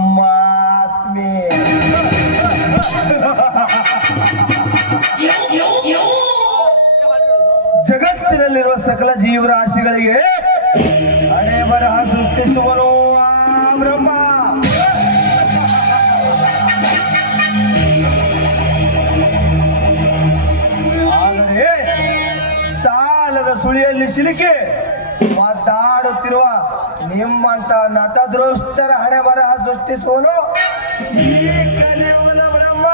ಬ್ರಹ್ಮಾಸ್ಮಿ. ಜಗತ್ತಿನಲ್ಲಿರುವ ಸಕಲ ಜೀವರಾಶಿಗಳಿಗೆ ಹಣೆ ಬರಹ ಸೃಷ್ಟಿಸುವನು ಆ ಬ್ರಹ್ಮ. ಆದರೆ ಸಾಲದ ಸುಳಿಯಲ್ಲಿ ಸಿಲುಕಿ ಮಾತಾಡುತ್ತಿರುವ ನಿಮ್ಮಂತ ನತದೃಷ್ಟರ ಹಣೆ ಬರಹ ಸೃಷ್ಟಿಸುವನು ಈ ಕಲಿಯುಗದ ಬ್ರಹ್ಮ.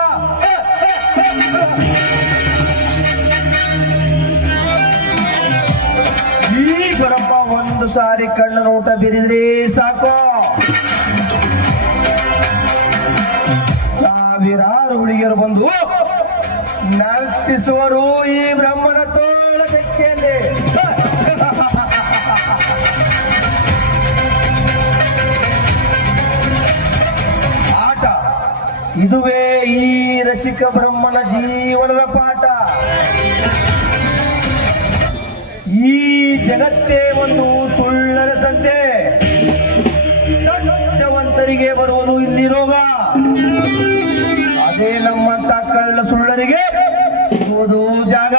ಈ ಗುರಪ್ಪ ಒಂದು ಸಾರಿ ಕಣ್ಣ ನೋಟ ಬೀರಿದ್ರೆ ಸಾಕು, ಸಾವಿರಾರು ಹುಡುಗಿಯರು ಬಂದು ನರ್ತಿಸುವರು ಈ ಬ್ರಹ್ಮನ ತೋಳ ತೆಕ್ಕೆಯಲ್ಲಿ. ಆಟ ಇದುವೇ ಈ ರಸಿಕ ಬ್ರಹ್ಮನ ಜೀವನದ ಪಾಠ. ಈ ಜಗತ್ತೇ ಒಂದು ಸುಳ್ಳರ ಸಂತೆ, ಸತ್ಯವಂತರಿಗೆ ಬರುವುದು ಇಲ್ಲಿ ರೋಗ, ಅದೇ ನಮ್ಮಂತ ಕಳ್ಳ ಸುಳ್ಳರಿಗೆ ಸಿಗುವುದು ಜಾಗ.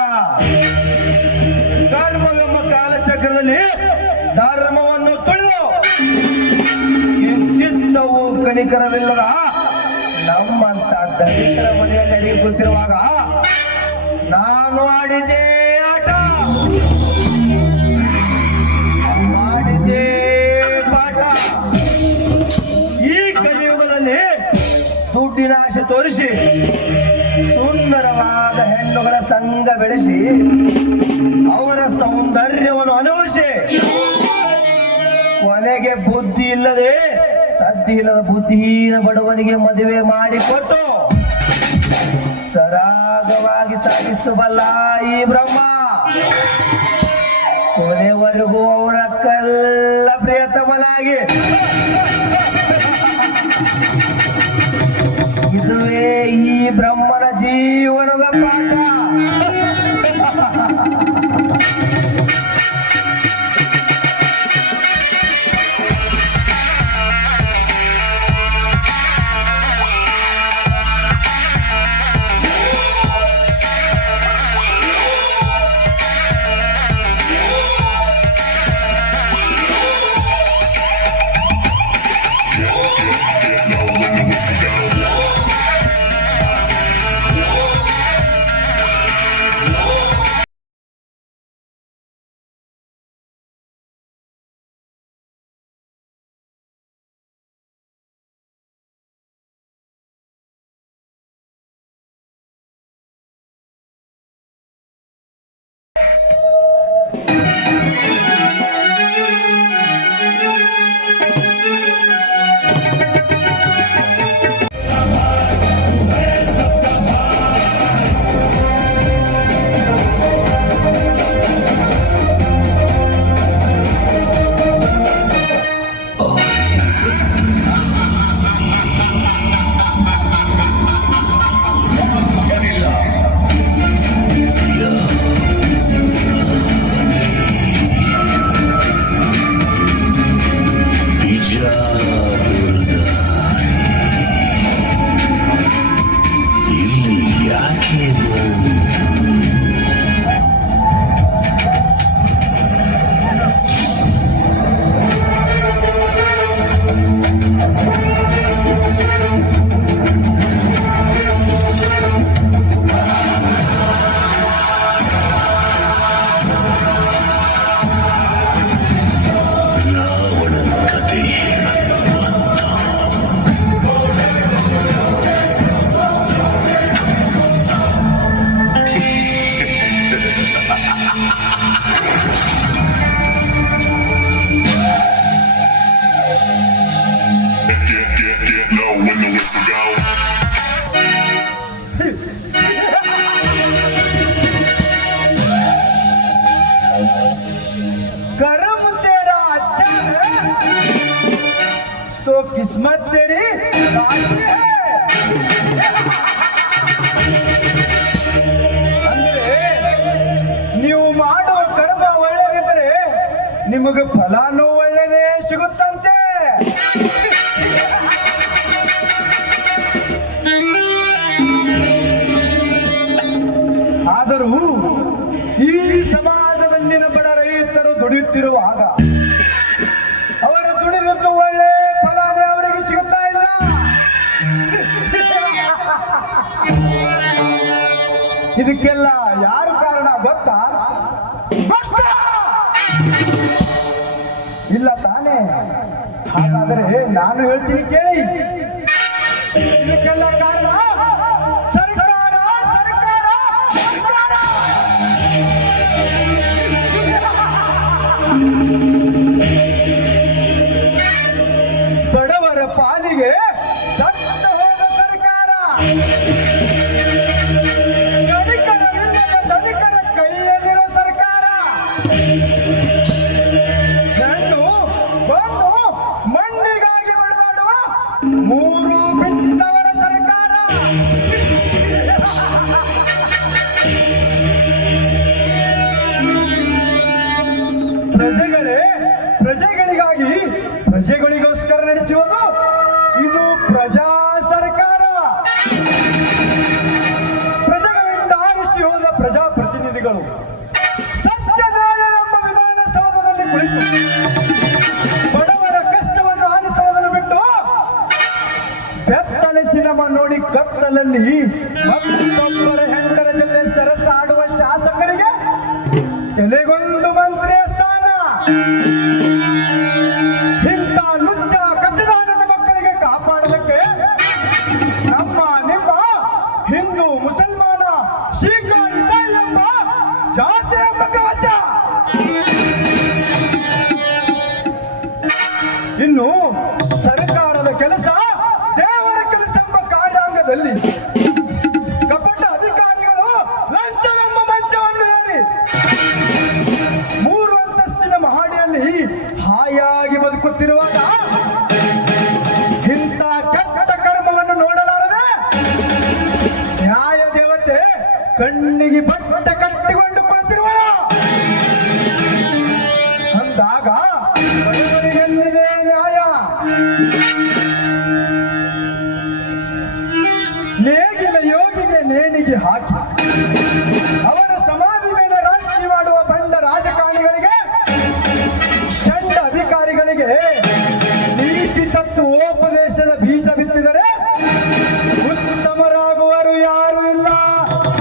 ಕರ್ಮವೆಂಬ ಕಾಲಚಕ್ರದಲ್ಲಿ ಧರ್ಮವನ್ನು ತುಳಿದು ಚಿತ್ತವು ಕಣಿಕರವಿಲ್ಲದ ನಮ್ಮಂತ ದಲಿತರ ಮನೆಯಲ್ಲಿ ಅಡಿಗೆ ಕುಳಿತಿರುವಾಗ ನಾನು ಆಡಿದ್ದೆ ಆಟ, ಮಾಡಿದ್ದೇ ಪಾಠ. ಈ ಕಲಿಯುಗದಲ್ಲಿ ದುಡ್ಡಿನ ಆಸೆ ತೋರಿಸಿ ಸುಂದರವಾದ ಹೆಣ್ಣುಗಳ ಸಂಘ ಬೆಳೆಸಿ ಅವರ ಸೌಂದರ್ಯವನ್ನು ಅನುಭವಿಸಿ ಕೊನೆಗೆ ಬುದ್ಧಿ ಇಲ್ಲದೆ ಸದ್ದಿ ಇಲ್ಲದ ಬುದ್ಧಿಹೀನ ಬಡವನಿಗೆ ಮದುವೆ ಮಾಡಿಕೊಟ್ಟು ಸರಾಗವಾಗಿ ಸಾಗಿಸಬಲ್ಲ ಈ ಬ್ರಹ್ಮ ಕೊನೆವರೆಗೂ ಅವರ ಕಲ್ಲ ಪ್ರಿಯತಮನಾಗಿ ಇದುವೇ ಈ ಬ್ರಹ್ಮನ ಜೀವನದ ಪಾಠ. किस्मत तेरी बाकी है. ಅಂದ್ರೆ ನೀವು ಮಾಡುವ ಕರ್ಮ ಒಳ್ಳೆದಿದ್ರೆ ನಿಮಗೆ ಫಲಾನು ಒಳ್ಳೆದೇ ಸಿಗುತ್ತಂತೆ. ಆದರೂ ಈ ಸಮಾಜದಲ್ಲಿನ ಬಡ ರೈತರು ದುಡಿಯುತ್ತಿರುವಾಗ ಅವರ ದುಡಿದದ್ದು ಒಳ್ಳೆ ಫಲಾನೇ ಅವರಿಗೆ ಸಿಗುತ್ತಾ ಇಲ್ಲ. ಇದಕ್ಕೆಲ್ಲ ಯಾರು ಕಾರಣ ಗೊತ್ತಾ? ಇಲ್ಲ ತಾನೇ? ಹಾಗಾದರೆ ನಾನು ಹೇಳ್ತೀನಿ ಕೇಳಿ. ಇದಕ್ಕೆಲ್ಲ ಕಾರಣ ಸರ್ಕಾರ. ಬಡವರ ಪಾಲಿಗೆ ಸತ್ತ ಹೋದ ಸರ್ಕಾರ, ಧನಿಕರ ಕೈಯಲ್ಲಿರೋ ಸರ್ಕಾರ, ಹೆಣ್ಣು ಬಂದು ಮಣ್ಣಿಗಾಗಿ ಬೆಳೆದಾಡುವ ಮೂರು ಬಿಟ್ಟವರ ಸರ್ಕಾರ. ಪ್ರಜೆಗಳಿಗಾಗಿ ಪ್ರಜೆಗಳಿಗೋಸ್ಕರ ನಡೆಸುವುದು ಇದು ಪ್ರಜಾ ಸರ್ಕಾರ. ಪ್ರಜೆಗಳಿಂದ ಆರಿಸಿ ಹೋದ ಪ್ರಜಾಪ್ರತಿನಿಧಿಗಳು ಸತ್ಯನ್ಯಾಯ ಎಂಬ ವಿಧಾನಸೌಧದಲ್ಲಿ ಕುಳಿತು ಬಡವರ ಕಷ್ಟವನ್ನು ಆಲಿಸುವುದನ್ನು ಬಿಟ್ಟು ಬೆತ್ತಲೆ ಸಿನಿಮಾ ನೋಡಿ ಕತ್ತಲಲ್ಲಿ ಮತ್ತೊಬ್ಬರ ಹೆಂಡರ ಜೊತೆ ಸರಸಾಡುವ ಶಾಸಕರಿಗೆ ತಲೆಗೊಂದು ಮಂತ್ರಿಯ ಸ್ಥಾನ. ಇಂಥ ಲುಚ್ಚ ಕಚಡಾನದ ಮಕ್ಕಳಿಗೆ ಕಾಪಾಡೋದಕ್ಕೆ ನಮ್ಮ ನಿಮ್ಮ ಹಿಂದೂ ಮುಸಲ್ಮಾನ ಶಿಖ ಇಸಾಯಿ ಎಂಬ ಜಾತಿ ಎಂಬ ಕವಚ. ಇನ್ನು ಸರ್ಕಾರದ ಕೆಲಸ ದೇವರ ಕೆಲಸ ಎಂಬ ಕಾರ್ಯಾಂಗದಲ್ಲಿ ಕಪಟ ಅಧಿಕಾರಿಗಳು ಲಂಚವೆಂಬ ಮಂಚವನ್ನು ಏರಿ 3 ಅಂತಸ್ತಿನ ಮಹಡಿಯಲ್ಲಿ ಹಾಯಾಗಿ ಬದುಕುತ್ತಿರುವಾಗ ಇಂಥ ಕೆಟ್ಟ ಕರ್ಮವನ್ನು ನೋಡಲಾರದೆ ನ್ಯಾಯ ದೇವತೆ ಕಣ್ಣಿಗೆ ಬಟ್ಟೆ ಕಟ್ಟಿಕೊಂಡು ಕುಳಿತಿರುವಳ. ಅಂದಾಗ ಬಡವರಿಗೆಲ್ಲಿದೆ ನ್ಯಾಯ? ನೇಗಿಲ ಯೋಗಿಗೆ ನೇಣಿಗೆ ಹಾಕಿ ಅವರ ಸಮಾಧಿ ಮೇಲೆ ರಾಜಕೀಯ ಮಾಡುವ ಬಂಡ ರಾಜಕಾರಣಿಗಳಿಗೆ, ಷಂಡ ಅಧಿಕಾರಿಗಳಿಗೆ ನೀತಿ ತತ್ವೋಪದೇಶದ ಬೀಜ ಬಿತ್ತಿದರೆ ಉತ್ತಮರಾಗುವರು ಯಾರು ಇಲ್ಲ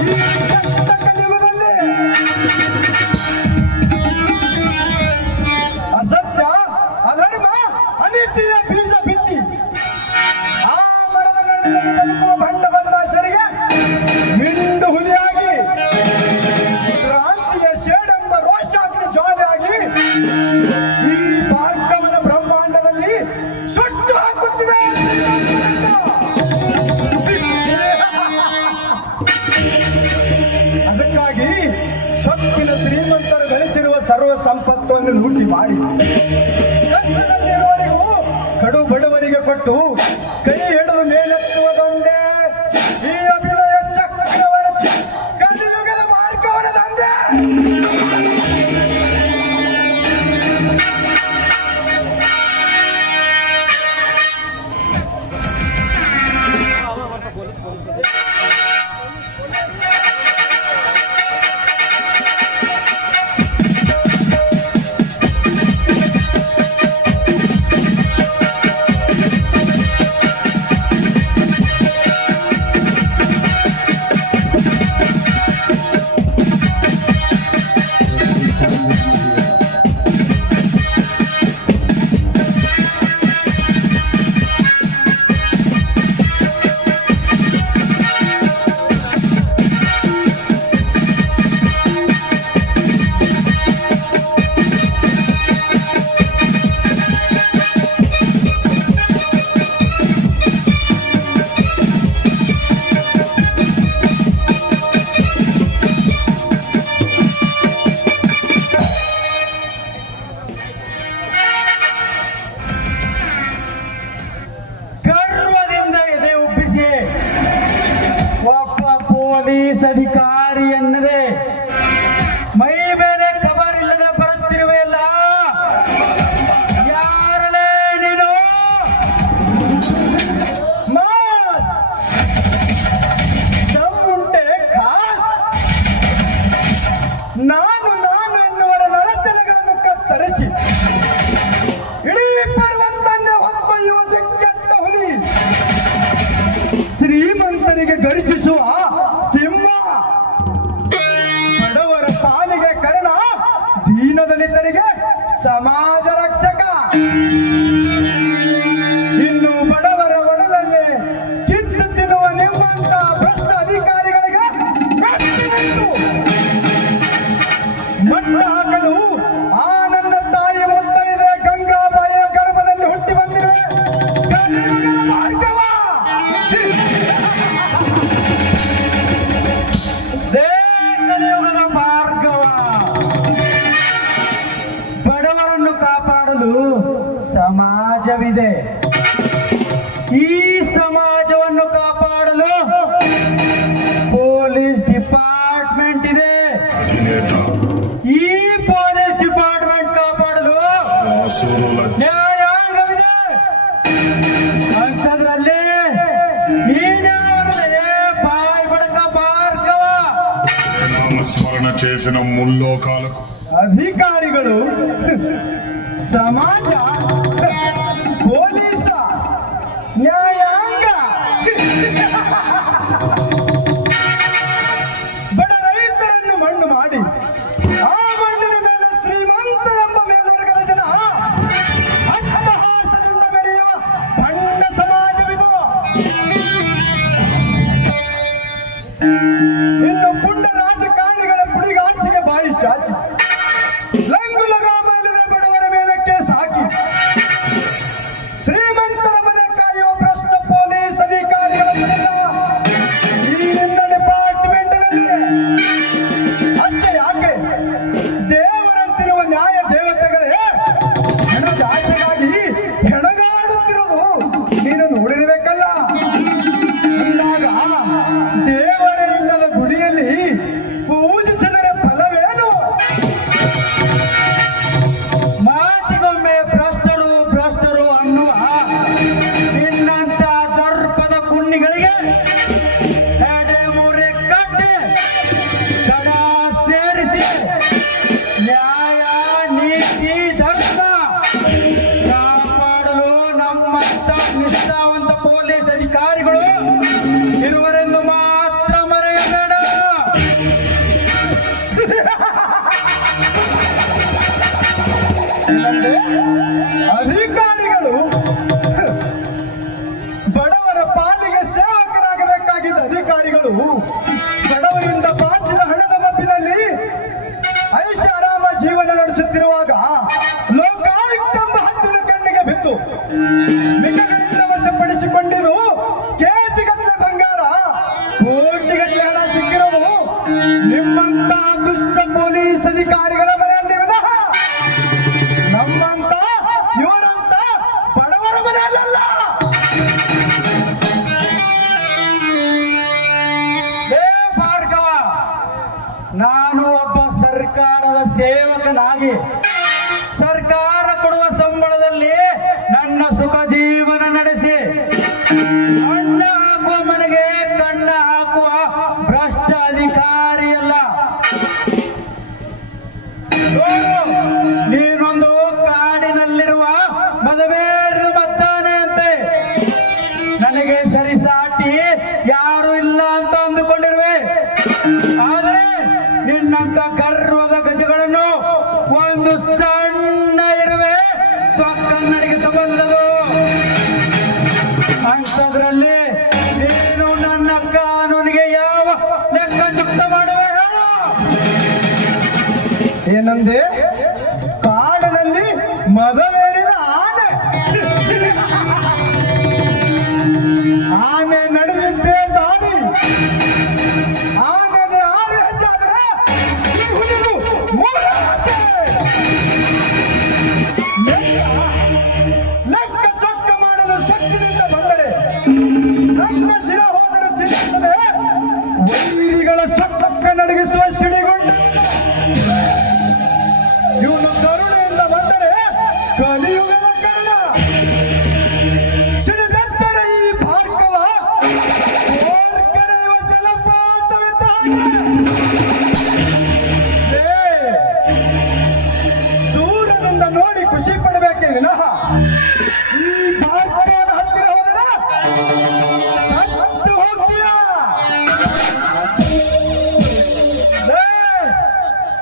ಈ ಕೆಟ್ಟ ಕಲಿಯುಗದಲ್ಲಿ. ಅಸತ್ಯ, ಅಧರ್ಮ, ಅನೀತಿಯ ಬೀಜ ಬಿತ್ತಿ ಆ ಮರದ ನಡುವೆ ಬದುಕುವ ಬಂಡ ಬದಮಾಶರಿಗೆ ಮಿಂಡು ಹುಲಿಯಾಗಿ ಕ್ರಾಂತಿಯ ಶೇಡೆಂಬ ರೋಷಾಗ್ನಿ ಜ್ವಾಲೆಯಾಗಿ ಈ ಭಾರ್ಗವನ ಬ್ರಹ್ಮಾಂಡದಲ್ಲಿ ಸುಟ್ಟು ಹಾಕುತ್ತಿದೆ. ಅದಕ್ಕಾಗಿ ಸೊಕ್ಕಿನ ಶ್ರೀಮಂತರು ಗಳಿಸಿರುವ ಸರ್ವ ಸಂಪತ್ತನ್ನು ಲೂಟಿ ಮಾಡಿ ಕಷ್ಟದಲ್ಲಿರುವವರಿಗೂ ಕಡು ಬಡವರಿಗೆ ಕೊಟ್ಟು ಕೈ ಹಿಡಿದು ಮೇಲೆತ್ತುವುದೊಂದೇ ಈ ಅಭಿನಯ ಚಕ್ರವರ್ತಿ ಕಲಿಯುಗದ ಮಾರ್ಗವನ ದಂಧೆ. ಅಧಿಕಾರಿ ಎನ್ನದೆ ಮೈ ಮೇಲೆ ಕಬರ್ ಇಲ್ಲದೆ ಬರುತ್ತಿರುವೆಯಲ್ಲ, ಯಾರಲೇ ನೀನು? ಮಾಸ್ ದಮ್ಮುಂಟೆ ಖಾಸ್. ನಾನು ಎನ್ನುವರ ನರತೆಲೆಗಳನ್ನು ಕತ್ತರಿಸಿ ಇಡೀ ಪರ್ವತನ್ನೇ ಹೊತ್ತೊಯ್ಯುವ ದಿಕ್ಕೆಟ್ಟ ಹುಲಿ, ಶ್ರೀಮಂತರಿಗೆ ಗರ್ಜಿಸುವ ಸಿಂಹ, ಬಡವರ ಪಾಲಿಗೆ ಕರ್ಣ, ದೀನದಲಿತರಿಗೆ ಸಮಾಜ ರಕ್ಷಕ. ಇನ್ನು ಬಡವರ ಒಡಲಲ್ಲಿ ಕಿತ್ತು ತಿನ್ನುವ ನಿಮ್ಮಂತ ಭ್ರಷ್ಟ ಅಧಿಕಾರಿಗಳಿಗೆ ಮಟ್ಟ ಹಾಕಲು ಆ ನನ್ನ ತಾಯಿ ಮುತ್ತೈದೆ ಗಂಗಾಬಾಯಿಯ ಗರ್ಭದಲ್ಲಿ ಹುಟ್ಟಿ ಬಂದಿವೆ ಮಾರ್ಗವ. ಮಾರ್ಗವ ಬಡವರನ್ನು ಕಾಪಾಡಲು ಸಮಾಜವಿದೆ, ಈ ಸಮಾಜವನ್ನು ಕಾಪಾಡಲು ಪೊಲೀಸ್ ಡಿಪಾರ್ಟ್ಮೆಂಟ್ ಇದೆ, ಈ ಪೊಲೀಸ್ ಡಿಪಾರ್ಟ್ಮೆಂಟ್ ಕಾಪಾಡಲು ನ್ಯಾಯಾಂಗವಿದೆ. ಅಂಥದ್ರಲ್ಲಿ ಬಾಯ್ ಬಡಕ ಭಾರ್ಗವ నామస్మరణ చేసిన ముల్లోకాలకు ಅಧಿಕಾರಿಗಳು, ಸಮಾಜ, ಪೊಲೀಸ, ನ್ಯಾಯಾಂಗ, ಬಡ ರೈತರನ್ನು ಮಣ್ಣು ಮಾಡಿ ಆ ಮಣ್ಣಿನ ಮೇಲೆ ಶ್ರೀಮಂತ ಎಂಬ ಮೇಲ್ವರ್ಗದ ಜನ ಅಟ್ಟಹಾಸದಿಂದ ಬೆರೆಯುವ ಬಣ್ಣ ಸಮಾಜವಿದು. ಇನ್ನು ಪುಂಡ ರಾಜಕಾರಣಿಗಳ ಪುಡಿಗಾಸಿಗೆ ಬಾಯಿ ಚಾಚಿ ಲಂಗು ಲಗಾಮ ಇಲ್ಲದೆ ಬಡವರ ಮೇಲೆ ಕೇಸ್ ಹಾಕಿ ಶ್ರೀಮಂತರ ಮನೆ ಕಾಯುವ ಭ್ರಷ್ಟ ಪೊಲೀಸ್ ಅಧಿಕಾರಿಗಳ ಈ ನಿನ್ನ ಡಿಪಾರ್ಟ್ಮೆಂಟ್ನಲ್ಲಿ ಅಷ್ಟೇ ಯಾಕೆ ದೇವರಂತಿರುವ ನ್ಯಾಯ ದೇವತೆಗಳೇ ಹೆಣದ ಆಚೆಗಾಗಿ ಹೆಣಗಾಡುತ್ತಿರುವುದು ನೀನು ನೋಡಿರಬೇಕಲ್ಲ. ಅಂದಾಗ ದೇವರಿಲ್ಲದ ಗುಡಿಯಲ್ಲಿ ಪೂಜಿಸಿದರೆ ಫಲವೇನು? ಮಾತಿಗೊಮ್ಮೆ ಭ್ರಷ್ಟರು ಭ್ರಷ್ಟರು ಅನ್ನುವ ನಿನ್ನಂತ ದರ್ಪದ ಕುಣ್ಣಿಗಳಿಗೆ ಎಡೆ ಮುರೆ ಕಟ್ಟಿ ದಡ ಸೇರಿಸಿ ನ್ಯಾಯ ನೀತಿ ಧರ್ಮ ಕಾಪಾಡಲು ನಮ್ಮಂತ ನಿಷ್ಠಾವಂತ ಪೊಲೀಸ್ ಅಧಿಕಾರಿಗಳು ಇರುವರೆಂದು ಮಾತ್ರ ಮರೆಯಬೇಡ. ಅಧಿಕಾರಿಗಳು ಬಡವರ ಪಾಲಿಗೆ ಸೇವಕರಾಗಬೇಕಾಗಿದ್ದ ಅಧಿಕಾರಿಗಳು ಬಡವರಿಂದ ಬಾಚಿದ ಹಣದ ಮಬ್ಬಿನಲ್ಲಿ ಐಷಾರಾಮ ಜೀವನ ನಡೆಸುತ್ತಿರುವಾಗ ಲೋಕಾಯುಕ್ತ ಎಂಬ ಹದ್ದಿನ ಕಣ್ಣಿಗೆ ಬಿತ್ತು ಮಿಗಗಳಿಂದ ವಶಪಡಿಸಿಕೊಂಡಿರು ಕೆಜಿಗಟ್ಟಲೆ ಬಂಗಾರ, ಕೋಟಿಗಟ್ಟಲೆ ಹಣ ಸಿಕ್ಕಿರೋದು ನಿಮ್ಮಂತ ದುಷ್ಟ ಪೊಲೀಸ್ ಅಧಿಕಾರಿಗಳ ಮನೆಯಲ್ಲಿ ವಿನಃ ನಮ್ಮಂತ ಇವರಂತ ಬಡವರ ಮನೆಯಲ್ಲ. ಭಾರ್ಗವ, ನಾನು ಒಬ್ಬ ಸರ್ಕಾರದ ಸೇವಕನಾಗಿ ಸರ್ಕಾರ ಕೊಡುವ ಸಂಬಳದಲ್ಲಿ ನನ್ನ ಸುಖ ಜೀವನ ನಡೆಸಿ ಅನ್ನ ಹಾಕುವ ಮನೆಗೆ ಕಣ್ಣ ಹಾಕುವ ಭ್ರಷ್ಟ ಅಧಿಕಾರಿಯಲ್ಲ. ನೀನೊಂದು ಕಾಡಿನಲ್ಲಿರುವ ಮದವೇರು ಮತ್ತಾನೆ ಅಂತೆ ನನಗೆ ಸರಿಸಾಟಿ ಯಾರು ಇಲ್ಲ ಅಂತ ಅಂದುಕೊಂಡಿರುವೆ. ಆದರೆ ನಿನ್ನಂತ ಗರ್ವದ ಗಜಗಳನ್ನು ಒಂದು ಸಣ್ಣ ಇರುವೆ ಸ್ವಕನ್ನಡಿಗೆ ತಬಲ್ಲದು. ಅಂಥದ್ರಲ್ಲಿ ನೀನು ನನ್ನ ಕಾನೂನಿಗೆ ಯಾವ ಲೆಕ್ಕ ಚುಕ್ತ ಮಾಡುವೆ ಹೇಳು? ಏನಂದೆ? ಕಾಡಿನಲ್ಲಿ ಮದವೇರಿದ ಆನೆ. ಆನೆ ನಡೆದಿದ್ದೇ ದಾರಿ, ಆನೆ ಆರು ಹೆಚ್ಚಾದರೆ ಈ ಹುಲಿಗೂ ಮೂರು ಹೆಚ್ಚೆ. ಲೆಕ್ಕ ಚೊಕ್ಕ ಮಾಡಲು ಶಕ್ತಿಯಿಂದ ಬಂದರೆ ನನ್ನ ಶಿರ ಹೋದರೆ ಚಿಂತಿಸದೆ ವೈರಿಗಳ ಸೊಕ್ಕ ನಡುಗೆ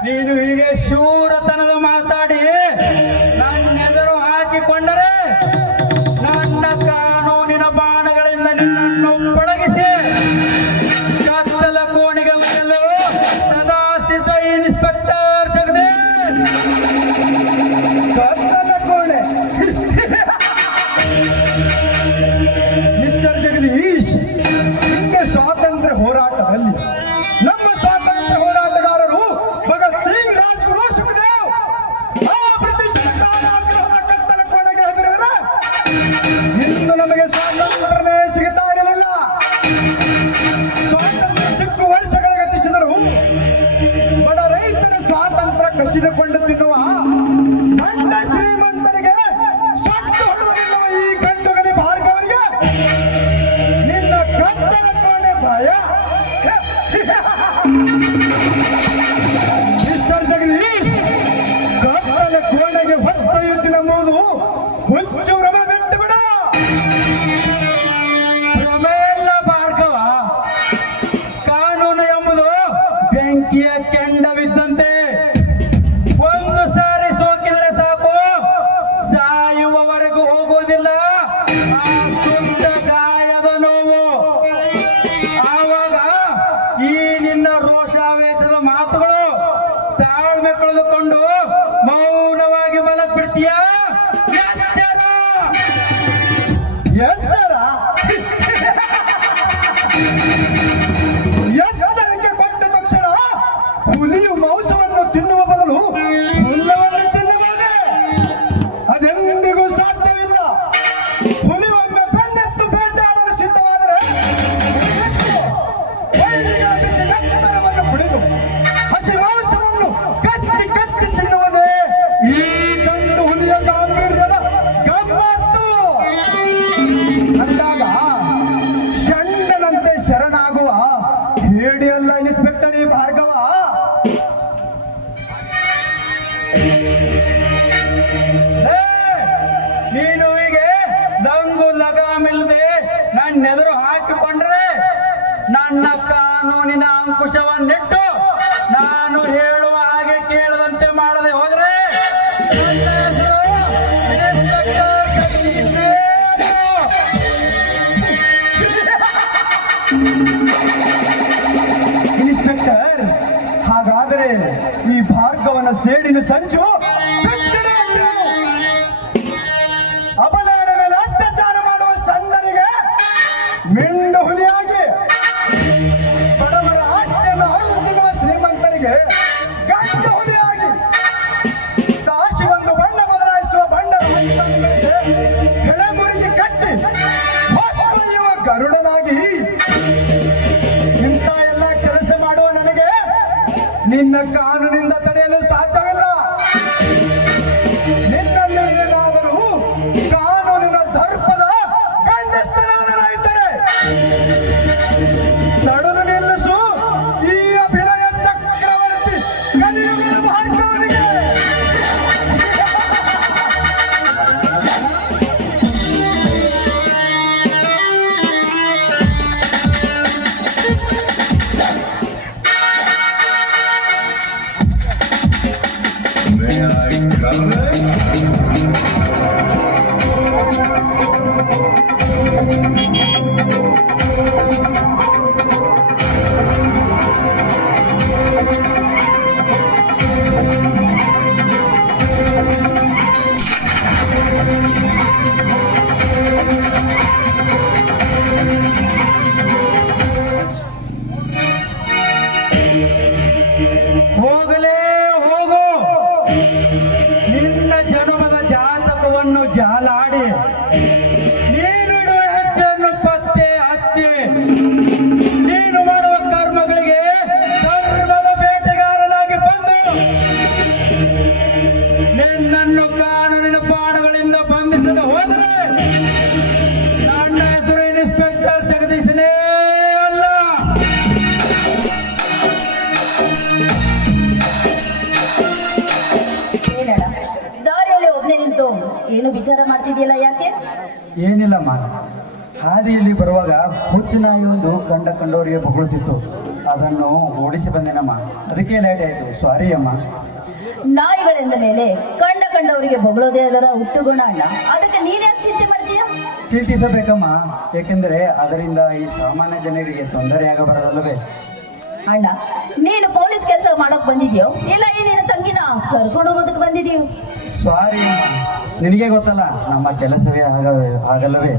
ನೀನು ಹೀಗೆ ಶೂರತನದ ಮಾತಾಡಿ ನನ್ನೆದುರು ಹಾಕಿಕೊಂಡರೆ ನನ್ನ ಕಾನೂನಿನ ಬಾಣಗಳಿಂದ ನಿನ್ನನ್ನು ಪಳಗಿಸಿ ಕತ್ತಲ ಕೋಣಿಗೆ ಒಯ್ಯಲು ಸದಾ ಸಿದ್ಧ ಇನ್ಸ್ಪೆಕ್ಟರ್ ಜಗದೀಶ್. ಕತ್ತಲ ಕೋಣೆ ಮಿಸ್ಟರ್ ಜಗದೀಶ್, ಹಿಂದೆ ಸ್ವಾತಂತ್ರ್ಯ ಹೋರಾಟದಲ್ಲಿ ನಮ್ಮ ಸ್ವಾತಂತ್ರ್ಯ ಹೋರಾಟಗಾರರು ಭಗತ್ ಸಿಂಗ್, ರಾಜ್ಗುರು, ಸುಖದೇವ್ ಆ ಬ್ರಿಟಿಷರ ಕಾರಾಗೃಹದ ಕತ್ತಲ ಕೋಣೆಗೆ ಹೆದರಿದರೆ ಇಂದು ನಮಗೆ ಸ್ವಾತಂತ್ರ್ಯನೇ ಸಿಗುತ್ತಾ ಇರಲಿಲ್ಲ. ಸ್ವಾತಂತ್ರ್ಯ ಚಿಕ್ಕ ವರ್ಷಗಳ ಗತಿಸಿದರು ಬಡ ರೈತರ ಸ್ವಾತಂತ್ರ್ಯ ಕಸಿದುಕೊಂಡು ತಿನ್ನುವ ಗಂಡ ಶ್ರೀಮಂತರಿಗೆ ಸೊಟ್ಟು ಹೊಡೆದಿರುವ ಈ ಗಂಡುಗಲಿ ಭಾರ್ಗವನಿಗೆ ನಿನ್ನ ಕತ್ತಲ ಕೋಣೆ ಭಯ. ಮಿಸ್ಟರ್ ಜಗದೀಶ್, ಕತ್ತಲ ಕೋಣೆಗೆ ಹೊತ್ತೊಯ್ಯುತ್ತಿನೆಂಬುದು ಹುಚ್ಚು ಭ್ರಮ ಬಿಟ್ಟು ಬಿಡ. ಭ್ರಮೆಯಲ್ಲ ಭಾರ್ಗವ, ಕಾನೂನು ಎಂಬುದು ಬೆಂಕಿಯ ಕೆಂಡವಿದ್ದಂತೆ. ಒಂದು ಸಾರಿ ಸೋಕಿದರೆ ಸಾಕು, ಸಾಯುವವರೆಗೂ ಹೋಗುವುದಿಲ್ಲ ಆ ಸುಟ್ಟ ಗಾಯದ ನೋವು. ಆವಾಗ ಈ ನಿನ್ನ ರೋಷಾವೇಶದ ಮಾತುಗಳು ತಾಳ್ಮೆ ಕಳೆದುಕೊಂಡು ಮೌನವಾಗಿ ಮಲಗ್ಬಿಡ್ತೀಯ. ಎಚ್ಚರ! ಎಚ್ಚರ ಎಚ್ಚರಿಕೆ ಕೊಟ್ಟ ತಕ್ಷಣ ಹುಲಿಯು ಮಾಂಸವನ್ನು ತಿನ್ನುವ ಬದಲು ಹುಲ್ಲವನ್ನು ತಿನ್ನಬಹುದೇ? ಅದೆಂದಿಗೂ ಸಾಧ್ಯವಿಲ್ಲ. ಹುಲಿ ಒಮ್ಮೆ ಬೆನ್ನೆತ್ತು ಬೇಟೆಯಾಡಲು ಸಿದ್ಧವಾದರೆ ವೈರಿಗಳ ಬಿಸಿ ನೆತ್ತರವನ್ನು ಕುಡಿದು ಹಸಿ ಮಾಂಸವನ್ನು ಕಚ್ಚಿ ಕಚ್ಚಿ ತಿನ್ನುವುದೇ ಈ ಗಂಡು ಹುಲಿಯ ಗಾಂಭೀರ್ಯದ ಗಮ್ಮತ್ತು. ಅಂದಾಗ ಚಂಡನಂತೆ ಶರಣಾಗುವ ಹೇಡಿಯಲ್ಲ ಇನ್ಸ್ಪೆಕ್ಟರ್ ಈ ಭಾರ್ಗವ. ಏ, ನೀನು ಹೀಗೆ ದಂಗು ಲಗಾಮಿಲ್ಲದೆ ನನ್ನೆದುರು ಹಾಕಿಕೊಂಡ್ರೆ ನನ್ನ ಕಾನೂನಿನ ಅಂಕುಶವನ್ನಿಟ್ಟು ನಾನು ಹೇಳುವ ಹಾಗೆ ಕೇಳದಂತೆ ಮಾಡದೆ ಹೋದ್ರೆ ನನ್ನ ಹೆಸರು ಇನ್ಸ್ಪೆಕ್ಟರ್ ಜಗದೀಶ್. ಇನ್ಸ್ಪೆಕ್ಟರ್, ಹಾಗಾದರೆ ಈ ಭಾರ್ಗವನ ಸೇಡಿನ ಸಂಚು ಬಿಚ್ಚಿಡೆಯಿತು. ಅಬಲಾರ ಮೇಲೆ ಅತ್ಯಾಚಾರ ಮಾಡುವ ಸಣ್ಣರಿಗೆ ಮಿಂಡು ಹುಲಿಯಾಗಿ, ಬಡವರ ಆಸ್ತಿಯನ್ನು ಹರಿದು ತಿನ್ನುವ ಶ್ರೀಮಂತರಿಗೆ ಗಂಡು ಹುಲಿಯಾಗಿ, ತಾಸಿ ಒಂದು ಬಣ್ಣ ಬದಲಾಯಿಸುವ ಬಂಡರ ಹೆಳೆ ಮುರಿಗಿ ಕಟ್ಟಿ ಹೊತ್ತೊಯ್ಯುವ ಗರುಡನಾಗಿ ಇಂಥ ಎಲ್ಲ ಕೆಲಸ ಮಾಡುವ ನನಗೆ ನಿನ್ನ ಕಾನೂನಿಂದ ತಡೆಯಲು ಸಾಧ್ಯವಿಲ್ಲ. ನಿನ್ನಲ್ಲಿ ಏನಾದರೂ ಕಾನೂನಿನ ದರ್ಪದ ಗಂಡಸ್ತನವರಾಯಿತಾರೆ ತಡೆದು ನಿಲ್ಲಿಸು ಈ ಅಭಿನಯ ಚಕ್ರವರ್ತಿ ಕಲಿಯುಗದ ಭಾರ್ಗವನಿಗೆ. ಹೋಗಲೇ ಹೋಗು, ನಿನ್ನ ಜನ್ಮದ ಜಾತಕವನ್ನು ಜಾಲಾಡಿ ನೀನಿಡುವ ಹೆಜ್ಜೆಯನ್ನು ಪತ್ತೆ ಹಚ್ಚಿ ನೀನು ಮಾಡುವ ಕರ್ಮಗಳಿಗೆ ಧರ್ಮದ ಬೇಟೆಗಾರನಾಗಿ ಬಂದು ನಿನ್ನನ್ನು ಕಾನೂನಿನ ಬಾಣಗಳಿಂದ ಬಂಧಿಸದೆ ಹೋದರೆ ನನ್ನ ಹೆಸರು ಇನ್ಸ್ಪೆಕ್ಟರ್ ಜಗದೀಶನೇ ಅಲ್ಲ. ಏನಣ್ಣ ದಾರಿಯಲ್ಲಿ ಒಬ್ನೇ ನಿಂತು ಏನು ವಿಚಾರ ಮಾಡ್ತಿದ್ಯಲ್ಲ, ಯಾಕೆ? ಏನಿಲ್ಲಮ್ಮ, ಹಾದಿಯಲ್ಲಿ ಬರುವಾಗ ಹುಚ್ಚು ನಾಯಿ ಒಂದು ಕಂಡವರಿಗೆ ಬೊಗಳುತ್ತಿತ್ತು. ಅದನ್ನು ಓಡಿಸಿ ಬಂದೆನಮ್ಮ, ಅದಕ್ಕೆ ಲೇಟ್ ಆಯಿತು, ಸಾರಿ ಅಮ್ಮ. ನಾಯಿಗಳೆಂದ ಮೇಲೆ ಕಂಡವರಿಗೆ ಬೊಗಳೋದೇ ಅದರ ಹುಟ್ಟುಗುಣ ಅಣ್ಣ. ಅದಕ್ಕೆ ನೀನ್ಯಾಕೆ ಚಿಂತೆ ಮಾಡ್ತೀಯ? ಚಿಂತಿಸಬೇಕಮ್ಮ, ಏಕೆಂದರೆ ಅದರಿಂದ ಈ ಸಾಮಾನ್ಯ ಜನರಿಗೆ ತೊಂದರೆಯಾಗಬಾರದಲ್ಲವೇ. ಅಣ್ಣ, ನೀನು ಪೊಲೀಸ್ ಕೆಲಸ ಮಾಡಕ್ ಬಂದಿದ್ಯೋ ಇಲ್ಲ ಈ ನಿನ್ನ ತಂಗಿನ ಕರ್ಕೊಂಡು ಹೋಗೋದಕ್ಕೆ ಬಂದಿದೀಯೋ? ಸಾರಿ, ನಿನಗೆ ಗೊತ್ತಲ್ಲ ನಮ್ಮ ಕೆಲಸವೇ ಆಗಲ್ಲವೇ.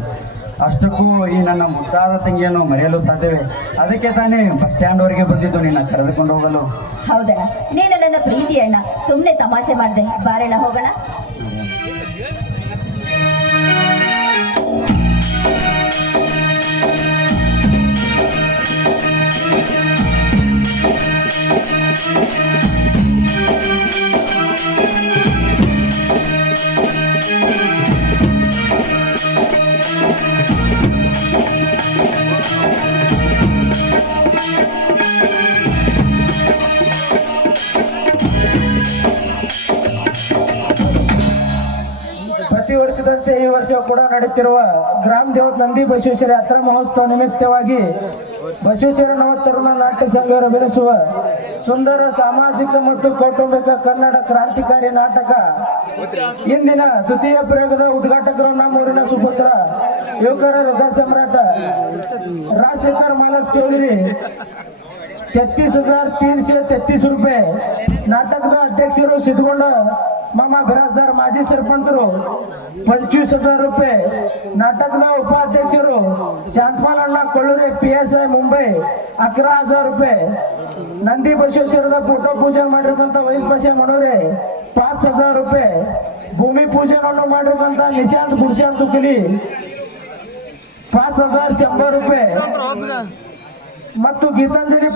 ಅಷ್ಟಕ್ಕೂ ಈ ನನ್ನ ಮುದ್ದಾದ ತಂಗಿಯನ್ನು ಮರೆಯಲು ಸಾಧ್ಯವೇ? ಅದಕ್ಕೆ ತಾನೇ ಬಸ್ ಸ್ಟ್ಯಾಂಡ್ವರೆಗೆ ಬಂದಿದ್ದು ನಿನ್ನ ಕರೆದುಕೊಂಡು ಹೋಗಲು. ಹೌದಣ್ಣ, ನೀನು ನನ್ನ ಪ್ರೀತಿ ಅಣ್ಣ, ಸುಮ್ಮನೆ ತಮಾಷೆ ಮಾಡಿದೆ. ಬಾರಣ್ಣ ಹೋಗೋಣ. ಪ್ರತಿ ವರ್ಷದಂತೆ ಈ ವರ್ಷ ಕೂಡ ನಡೆಯುತ್ತಿರುವ ಗ್ರಾಮ ದೇವತ್ ನಂದಿ ಬಸವೇಶ್ವರ ಯಾತ್ರಾ ಮಹೋತ್ಸವ ನಿಮಿತ್ತವಾಗಿ ಬಸವೇಶ್ವರ ನವತರುಣ ನಾಟ್ಯ ಸಂಘ ಅಭಿನಯಿಸುವ ಸುಂದರ ಸಾಮಾಜಿಕ ಮತ್ತು ಕೌಟುಂಬಿಕ ಕನ್ನಡ ಕ್ರಾಂತಿಕಾರಿ ನಾಟಕ ಇಂದಿನ ದ್ವಿತೀಯ ಪ್ರಯೋಗದ ಉದ್ಘಾಟಕರು ನಮ್ಮೂರಿನ ಸುಪುತ್ರ ಯುವಕರ ಹೃದಯ ಸಮ್ರಾಟ ರಾಜಶೇಖರ್ ಮಾಲಕ್ ಚೌಧರಿ 33,333 रुपये. नाटकದ ಅಧ್ಯಕ್ಷರು ಸಿದ್ಧಗೊಂಡ ಮಾಮ ಬಿರಾಜ್ದಾರ್ ಮಾಜಿ सरपंचರು 25,000 रुपये. ನಾಟಕದ ಉಪಾಧ್ಯಕ್ಷರು ಶಾಂತಮಾಲಣ್ಣ ಕೊಳ್ಳೂರಿ PSI ಮುಂಬೈ 11,000 रुपये. ನಂದಿ ಬಸವೇಶ್ವರದ ಫೋಟೋ ಪೂಜೆ ಮಾಡಿರ್ತಕ್ಕಂಥ ವೈದ್ಯ ಮನೋರೆ 5,000 रुपये. ಭೂಮಿ ಪೂಜೆಯನ್ನು ಮಾಡಿರ್ತಕ್ಕಂಥ ನಿಶಾಂತ್ ಗುರುಶಾಂತ್ ತುಕಲಿ 5,100 रुपये. ಮತ್ತು ಗೀತಾಂಜಲಿ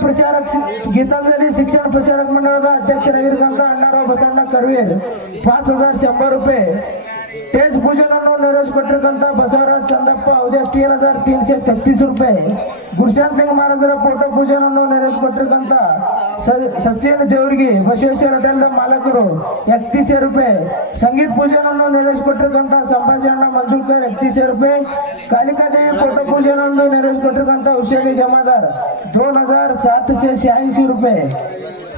ಶಿಕ್ಷಣ ಪ್ರಚಾರಕ ಮಂಡಳದ ಅಧ್ಯಕ್ಷರಾಗಿರ್ತಕ್ಕಂಥ ಅಣ್ಣಾರಾವ್ ಬಸಣ್ಣ ಕರ್ವೇರ್ 5,100 रुपये. तेज पूजन नेरवेरिसिಕೊಟ್ಟಿರತಕ್ಕಂತ ಬಸವರಾಜ್ ಚಂದಪ್ಪ ಅವಧಿ 3,333 रुपये. ಗುರುಶಾಂತ್ ಸಿಂಗ್ ಮಹಾರಾಜರ ಫೋಟೋ ಪೂಜನ್ ನೆರವೇರಿಸಿಕೊಟ್ಟಿರತಕ್ಕಂತ ಸಚಿನ್ ಜವರ್ಗಿ ಬಸವೇಶ್ವರ ಹೋಟೆಲ್ ಮಾಲಕರು 31 रुपये. ಸಂಗೀತ ಪೂಜನ್ ನೆರವೇರಿಸಿಕೊಟ್ಟಿರತಕ್ಕಂತ ಸಂಭಾಜಿ ಅಣ್ಣ ಮಂಜುಳ್ಕರ್ 31 रुपये. ಕಾಲಿಕಾದೇವಿ ಫೋಟೋ ಪೂಜನ್ ನೆರವೇರಿಸಿಕೊಟ್ಟಿರತಕ್ಕಂತ ಹುಸೇನಿ ಜಮಾದಾರ್ 2,786 रुपये.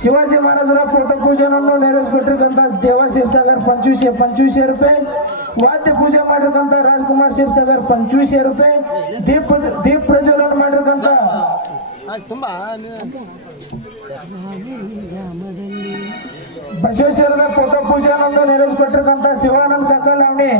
ಶಿವಾಜಿ ಮಹಾರಾಜರ ಫೋಟೋ ಪೂಜನ್ ನೆರವೇರಿಸಿಕೊಟ್ಟಿರತಕ್ಕಂತ ದೇವ ಶಿರ್ಸಾಗರ್ 25 रुपये. ವಾದ್ಯ ಪೂಜೆ ಮಾಡಿರತಕ್ಕಂತ ರಾಜ್ಕುಮಾರ್ ಶಿರ್ಸಾಗರ್ 25 रुपये. ದೀಪ ಪ್ರಜ್ವಲನ ಮಾಡಿರತಕ್ಕಂತ ಬಸವೇಶ್ವರದ ಫೋಟೋ ಪೂಜೆ ನೆರವೇರಿಸಿಕೊಟ್ಟಿರತಕ್ಕಂತ ಶಿವಾನಂದ್ ಕಕ್ಕಲ್ ಅವಣಿ